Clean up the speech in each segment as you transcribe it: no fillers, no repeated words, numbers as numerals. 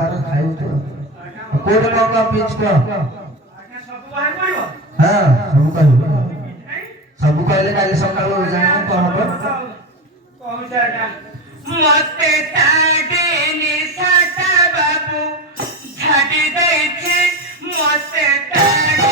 फार खाऊ तो कोड का पिंच को हां सब कहू सब कहले काली सकाळ जाना कोन पर मते ताडे नि साटा बाबू झाडी देछे मते ताडे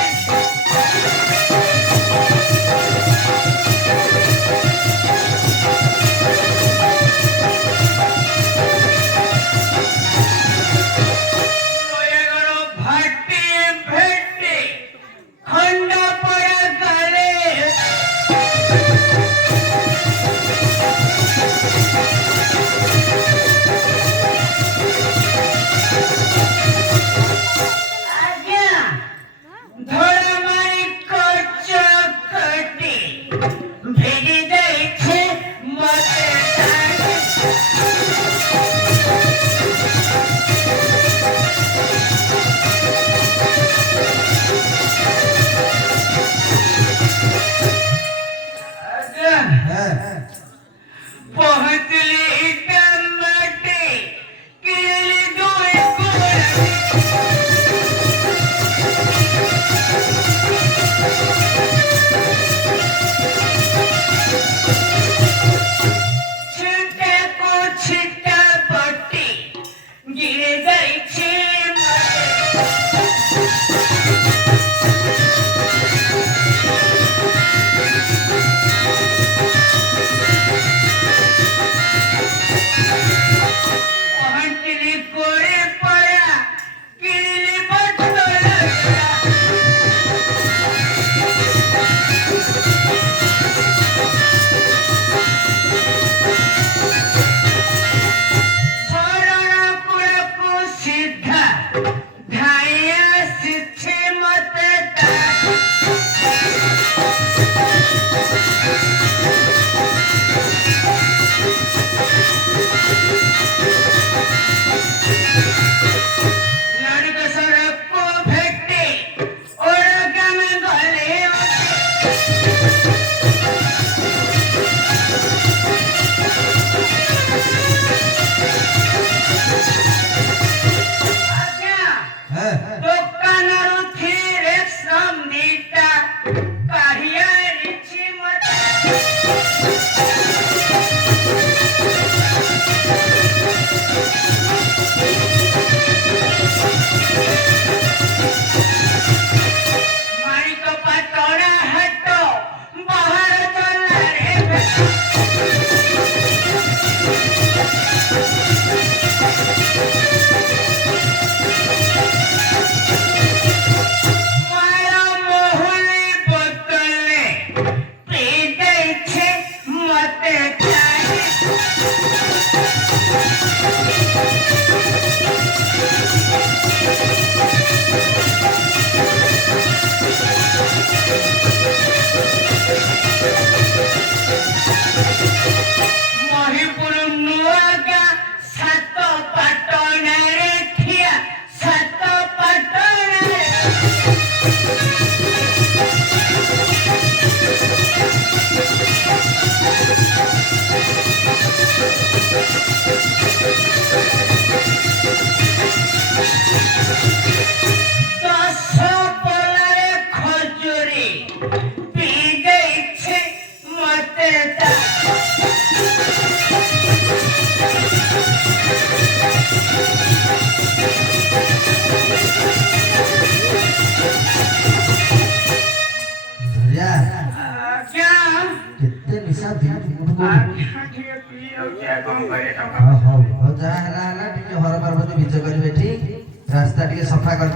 रास्ता टी सफा कर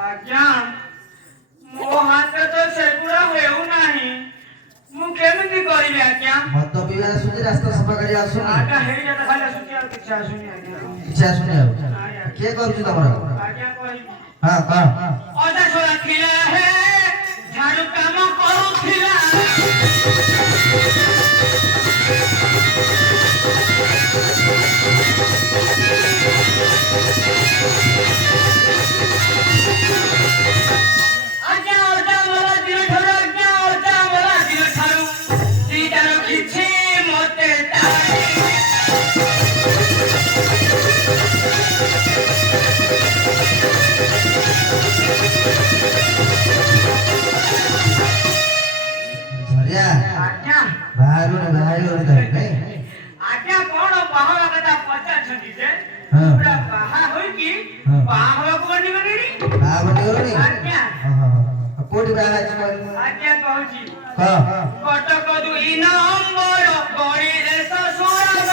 आज्ञा मो हाथ तो सेपुरा हेउ नाही मु केमिति करिबे आज्ञा मत पिया सुजी रास्ता सफा करी आसु आज्ञा हेइ जता खाली सुची आ किछा सुनी आज्ञा किछा सुनी आ के करछु तमरा आज्ञा कहि हां का ओदा छोरा खिला है झाड़ू काम करूथिला Thank you. ବାହା କଥା ପଚାରୁଛନ୍ତି ଯେ ହଁ। ପୁରା ବାହା ହୋଇକି ହଁ। ବାହା ହବାକୁ ବନିଗଲେଣି। ବାହା ବନିଗଲଣି? ଆଜ୍ଞା କୋଉଠି ବାହା ହେଇଛି କହିଲୁ? ଆଜ୍ଞା କହୁଛି କହ। କଟକ 2 ନମ୍ବର ଗଳିରେ ଶ୍ୱଶୁର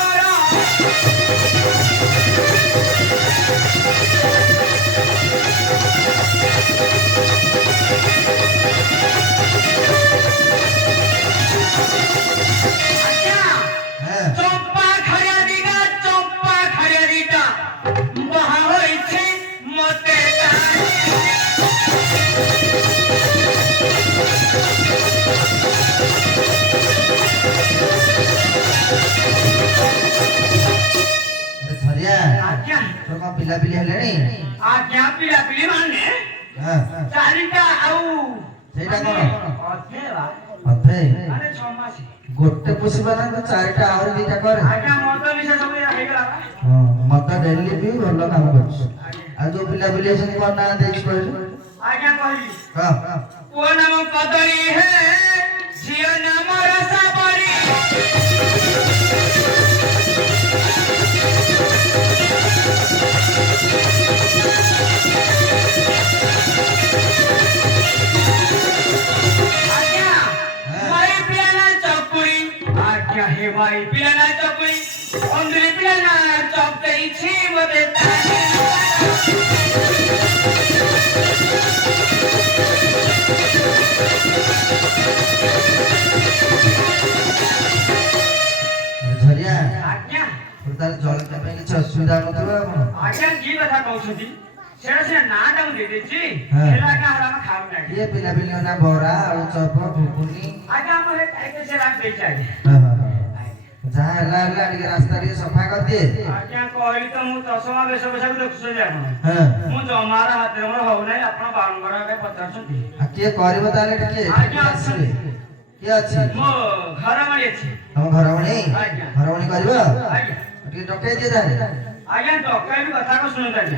ଆଜ୍ଞା হ্যাঁ ଚମ୍ପା ଖାଇବା ଦିଟା ବାହା ହୋଇଛି ମତେ ଝରିଆ ଆଜ୍ଞା ତୋର କଣ ପିଲାପିଲି ହେଲେଣି? ଆଜ୍ଞା ପିଲାପିଲି ମାନେ ହଁ 4ଟା ଆଉ ସେଇଟା କଣ? ଅଧେ ବା ଅଧେ ମାନେ 6 ମାସ ଗୋଟେ ପୋଷିବା ନା ତୁ 4ଟା ଆହୁରି 2ଟା କରେ। ଆଜ୍ଞା ମଦ ମିଶା ସବୁ ହେଇଗଲା ବା। ହଁ ମତେ ଡେଲି ବି ଭଲ କାମ କରୁଛୁ। ଆଉ ଯୋଉ ପିଲାପିଲି ଅଛନ୍ତି କଣ ନାଁ ଦେଇଛୁ କହିଲୁ? ଆଜ୍ଞା କହିଲି କହ। ପୁଅ ନାମ କଦଳୀ ହେ ଝିଅ ନାମ ରସାବଳି ଆଜ୍ଞା ମାଇ ପିଲାନା ଚକୁଳି ଆଜ୍ଞା ହେ ମାଇ ପିଲାନା ଚକୁଳି ଅଣ୍ଡୁରି ପିଲାନା ଚପ ଦେଇଛି ମତେ ଝରିଆ ଆଜ୍ଞା ତୋର ତାହେଲେ ଜଳଖିଆ ପାଇଁ କିଛି ଅସୁବିଧା ନଥିବ ଆଉ କଣ? ଆଜ୍ଞା କି କଥା କହୁଛନ୍ତି ସେଟା ସେ ନାଁଟା ମୁଁ ଦେଇଦେଇଛି ହଁ। ହେଲା ଆଜ୍ଞା ଆମେ ଖାଉ ନାହିଁ ଇଏ ପିଲାପିଲି ନା ବରା ଆଳୁ ଚପ ଘୁଗୁନି ଆଜ୍ଞା ଆମ ହେ ଖାଇତେ ସେ ରାଗ ଦେଇଛି ଆଜ୍ଞା ଯାହା ହେଲା ହେଲା ଟିକେ ରାସ୍ତା ଟିକେ ସଫା କରିଦିଏ। ଆଜ୍ଞା କହିଲି ତ ମୁଁ ଚଷମା ବେଶ ବେଶକୁ ଦେଖୁଛନ୍ତି ଆପଣ ହଁ ମୁଁ ଜମାର ହାତରେ ମୋର ହଉନାହିଁ ଆପଣ ବାରମ୍ବାର ଆଗେ ପଚାରୁଛନ୍ତି ଆଉ କିଏ କରିବ ତାହେଲେ ଟିକେ ଆଜ୍ଞା ଆସିବେ? କିଏ ଅଛି? ମୋ ଘର ମାଳି ଅଛି ତମ ଘରଭଣୀ? ଆଜ୍ଞା। ଘରଭଣୀ କରିବ? ଆଜ୍ଞା ଟିକେ ଡକେଇ ଦିଏ ତାହେଲେ। ଆଜ୍ଞା ଡକାଇବି କଥା ଶୁଣନ୍ତୁ ଆଜ୍ଞା